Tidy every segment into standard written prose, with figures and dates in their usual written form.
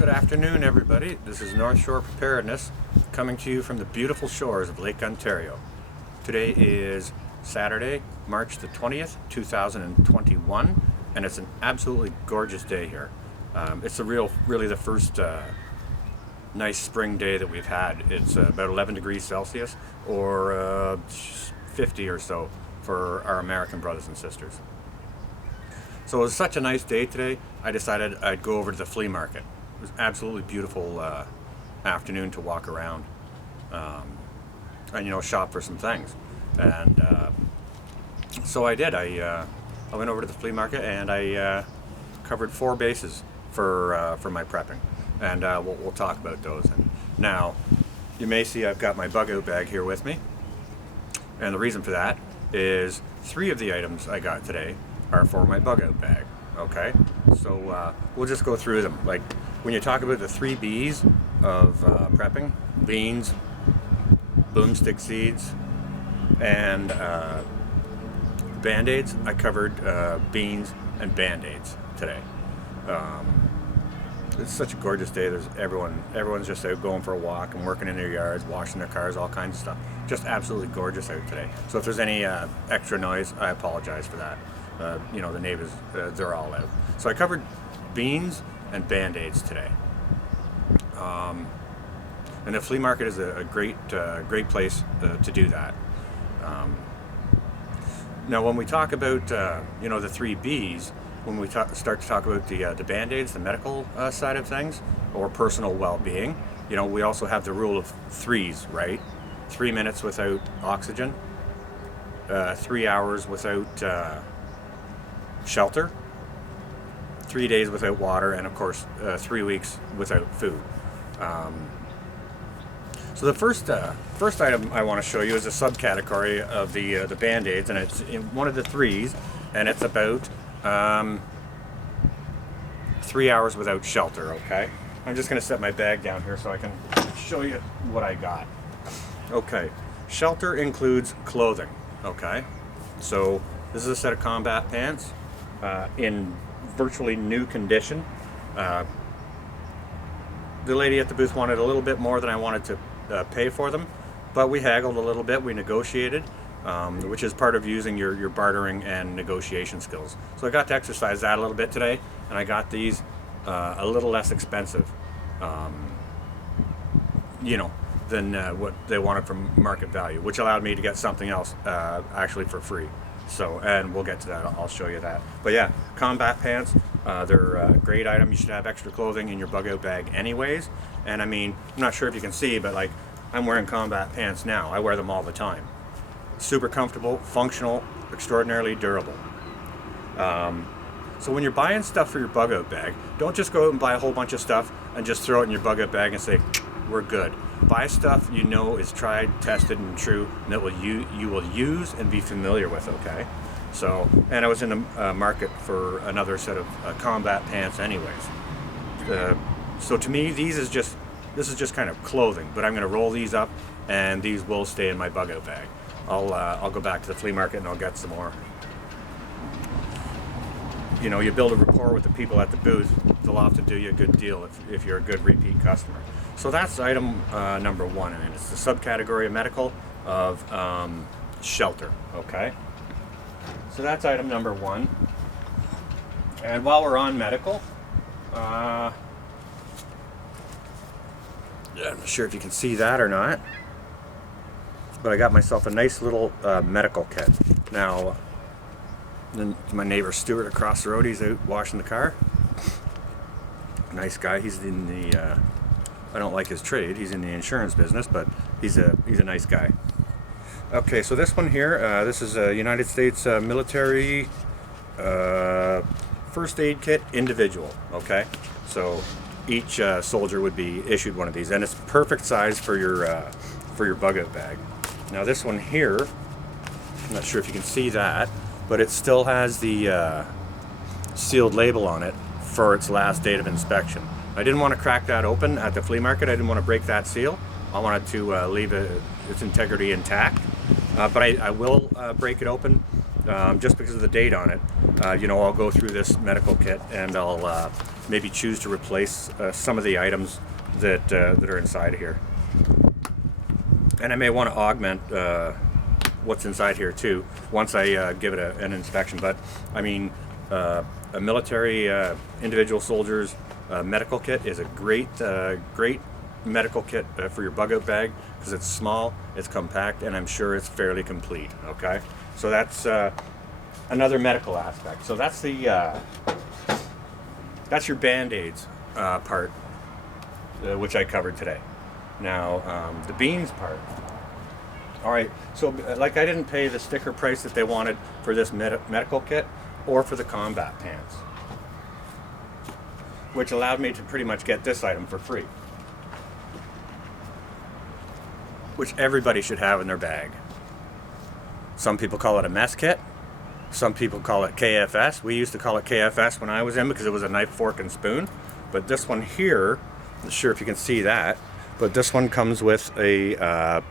Good afternoon, everybody. This is North Shore Preparedness coming to you from the beautiful shores of Lake Ontario. Today is Saturday, March the 20th, 2021, and it's an absolutely gorgeous day here. It's really the first nice spring day that we've had. It's about 11 degrees Celsius or 50 or so for our American brothers and sisters. So it was such a nice day today, I decided I'd go over to the flea market. It was absolutely beautiful afternoon to walk around and shop for some things. And so I did. I went over to the flea market and I covered 4 bases for my prepping, and we'll talk about those. And now you may see I've got my bug out bag here with me, and the reason for that is 3 of the items I got today are for my bug out bag. Okay, so we'll just go through them. Like when you talk about the 3 B's of prepping: beans, boomstick seeds, and band-aids. I covered beans and band-aids today. It's such a gorgeous day. Everyone's just out going for a walk and working in their yards, washing their cars, all kinds of stuff. Just absolutely gorgeous out today. So if there's any extra noise, I apologize for that. The neighbors, they're all out. So I covered beans and band-aids today. And the flea market is a great place to do that. Now, when we talk about the 3 B's, when we start to talk about the band-aids, the medical side of things, or personal well-being, we also have the rule of 3s, right? 3 minutes without oxygen, 3 hours without shelter, 3 days without water, and of course 3 weeks without food. So the first item I want to show you is a subcategory of the band-aids, and it's in one of the 3s, and it's about 3 hours without shelter. Okay, I'm just going to set my bag down here so I can show you what I got. Okay, shelter includes clothing. Okay, so this is a set of combat pants in virtually new condition. The lady at the booth wanted a little bit more than I wanted to pay for them, but we haggled a little bit. We negotiated, which is part of using your bartering and negotiation skills. So I got to exercise that a little bit today, and I got these a little less expensive, than what they wanted from market value, which allowed me to get something else actually for free. So, and we'll get to that. I'll show you that. But yeah, combat pants, they're a great item. You should have extra clothing in your bug out bag anyways. And I mean, I'm not sure if you can see, but like, I'm wearing combat pants now. I wear them all the time. Super comfortable, functional, extraordinarily durable. So when you're buying stuff for your bug out bag, don't just go out and buy a whole bunch of stuff and just throw it in your bug out bag and say, we're good. Buy stuff you know is tried, tested, and true, and that you will use and be familiar with. Okay, so, and I was in the market for another set of combat pants, anyways. So to me, this is just kind of clothing, but I'm going to roll these up, and these will stay in my bug out bag. I'll go back to the flea market and I'll get some more. You build a rapport with the people at the booth. They'll often do you a good deal if you're a good repeat customer. So that's item number 1, and it's the subcategory of medical of shelter. Okay, so that's item number 1. And while we're on medical, I'm not sure if you can see that or not, but I got myself a nice little medical kit. Now, my neighbor Stuart across the road, he's out washing the car. Nice guy. He's in the I don't like his trade. He's in the insurance business, but he's a nice guy. Okay, so this one here, this is a United States military first aid kit individual. Okay, so each soldier would be issued one of these, and it's perfect size for your bug out bag. Now this one here, I'm not sure if you can see that, but it still has the sealed label on it for its last date of inspection. I didn't want to crack that open at the flea market. I didn't want to break that seal. I wanted to leave its integrity intact, but I will break it open just because of the date on it. You know, I'll go through this medical kit and I'll maybe choose to replace some of the items that are inside here. And I may want to augment what's inside here too once I give it an inspection. But I mean, a military individual soldiers medical kit is a great medical kit for your bug out bag, because it's small, it's compact, and I'm sure it's fairly complete. Okay, so that's another medical aspect. So that's the that's your band-aids part, which I covered today. Now the beans part. All right, so like I didn't pay the sticker price that they wanted for this medical kit or for the combat pants, which allowed me to pretty much get this item for free, which everybody should have in their bag. Some people call it a mess kit. Some people call it KFS. We used to call it KFS when I was in, because it was a knife, fork, and spoon. But this one here, I'm not sure if you can see that, but this one comes with a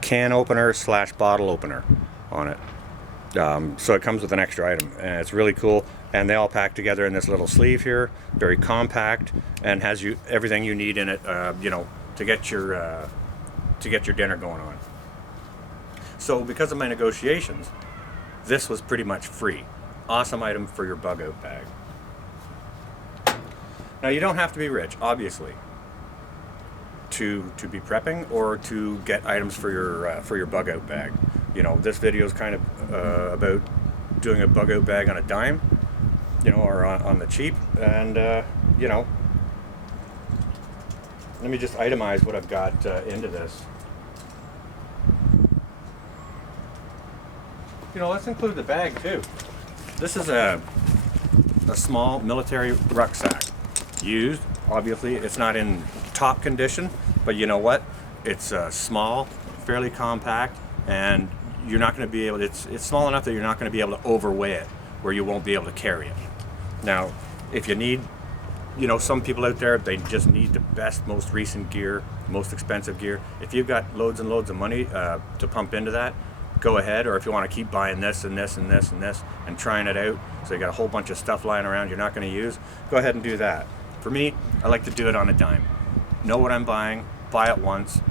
can opener / bottle opener on it. So it comes with an extra item, and it's really cool. And they all pack together in this little sleeve here, very compact, and has everything you need in it, you know, to get your dinner going on. So because of my negotiations, this was pretty much free. Awesome item for your bug out bag. Now you don't have to be rich, obviously, to be prepping or to get items for your bug out bag. You know, this video is kind of about doing a bug out bag on a dime, you know, or on the cheap. And you know, let me just itemize what I've got into this. You know, let's include the bag too. This is a small military rucksack. Used, obviously, it's not in top condition, but you know what? It's small, fairly compact, and you're not going to be able to, it's small enough that you're not going to be able to overweigh it, where you won't be able to carry it. Now, if you need, you know, some people out there, they just need the best, most recent gear, most expensive gear. If you've got loads and loads of money to pump into that, go ahead. Or if you want to keep buying this and this and this and this and trying it out, so you got a whole bunch of stuff lying around you're not going to use, go ahead and do that. For me, I like to do it on a dime. Know what I'm buying, buy it once,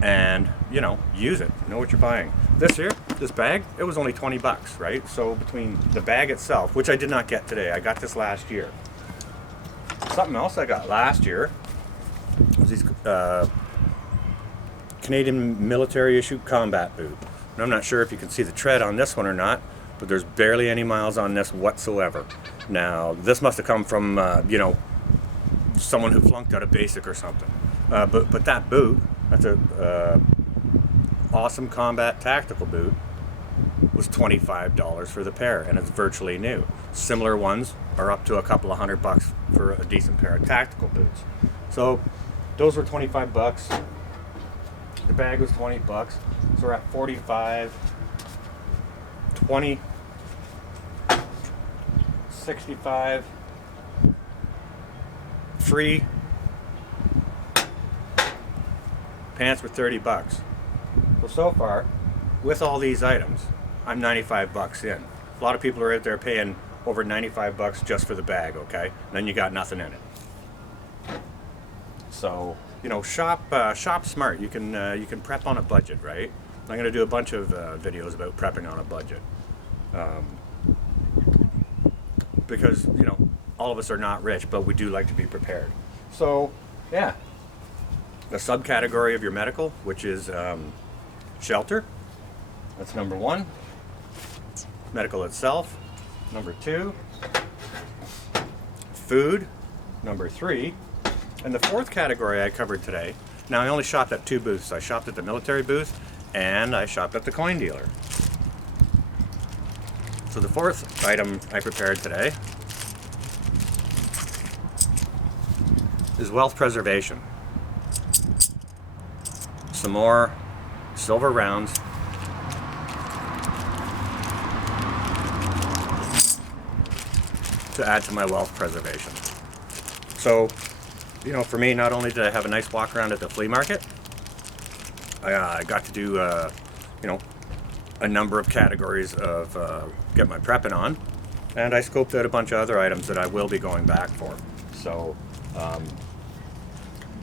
and, you know, use it. Know what you're buying. This here, this bag, it was only 20 bucks, right? So between the bag itself, which I did not get today, I got this last year. Something else I got last year was these Canadian military issue combat boot. And I'm not sure if you can see the tread on this one or not, but there's barely any miles on this whatsoever. Now, this must have come from, you know, someone who flunked out of basic or something. But that boot, that's a awesome combat tactical boot, was $25 for the pair, and it's virtually new. Similar ones are up to a couple of $100 for a decent pair of tactical boots. So those were 25 bucks. The bag was 20 bucks. So we're at 45, 20, 65, free. Pants were 30 bucks. So far, with all these items, I'm 95 bucks in. A lot of people are out there paying over 95 bucks just for the bag, okay? And then you got nothing in it. So, you know, shop smart. You can prep on a budget, right? I'm going to do a bunch of videos about prepping on a budget. Because, you know, all of us are not rich, but we do like to be prepared. So, yeah. The subcategory of your medical, which is shelter. That's number 1. Medical itself. Number 2. Food. Number 3. And the 4th category I covered today. Now, I only shopped at 2 booths. I shopped at the military booth and I shopped at the coin dealer. So the 4th item I prepared today is wealth preservation. Some more silver rounds. To add to my wealth preservation. So, you know, for me, not only did I have a nice walk around at the flea market, I got to do, you know, a number of categories of get my prepping on, and I scoped out a bunch of other items that I will be going back for. So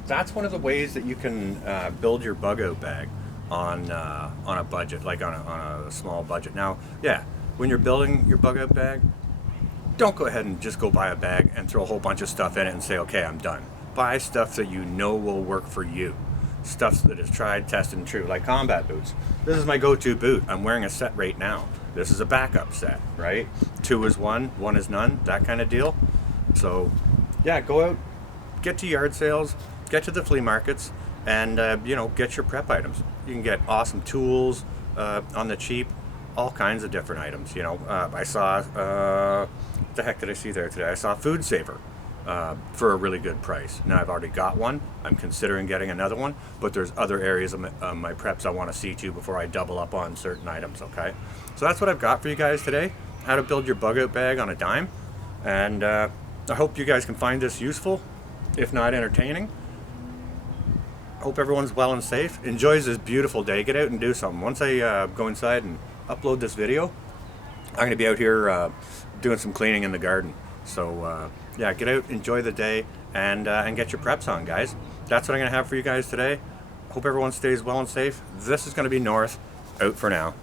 that's one of the ways that you can build your bug out bag on a budget, like on a small budget. Now, yeah, when you're building your bug out bag, don't go ahead and just go buy a bag and throw a whole bunch of stuff in it and say, okay, I'm done. Buy stuff that you know will work for you. Stuff that is tried, tested, and true, like combat boots. This is my go-to boot. I'm wearing a set right now. This is a backup set, right? 2 is 1, 1 is none, that kind of deal. So, yeah, go out, get to yard sales, get to the flea markets, and get your prep items. You can get awesome tools on the cheap, all kinds of different items. I saw what the heck did I see there today? I saw Food Saver for a really good price. Now I've already got one. I'm considering getting another one, but there's other areas of my preps I want to see to before I double up on certain items. Okay, so that's what I've got for you guys today. How to build your bug out bag on a dime, and I hope you guys can find this useful, if not entertaining. Hope everyone's well and safe. Enjoys this beautiful day. Get out and do something. Once I go inside and upload this video, I'm going to be out here doing some cleaning in the garden. So yeah, get out, enjoy the day, and get your preps on, guys. That's what I'm going to have for you guys today. Hope everyone stays well and safe. This is going to be North, out for now.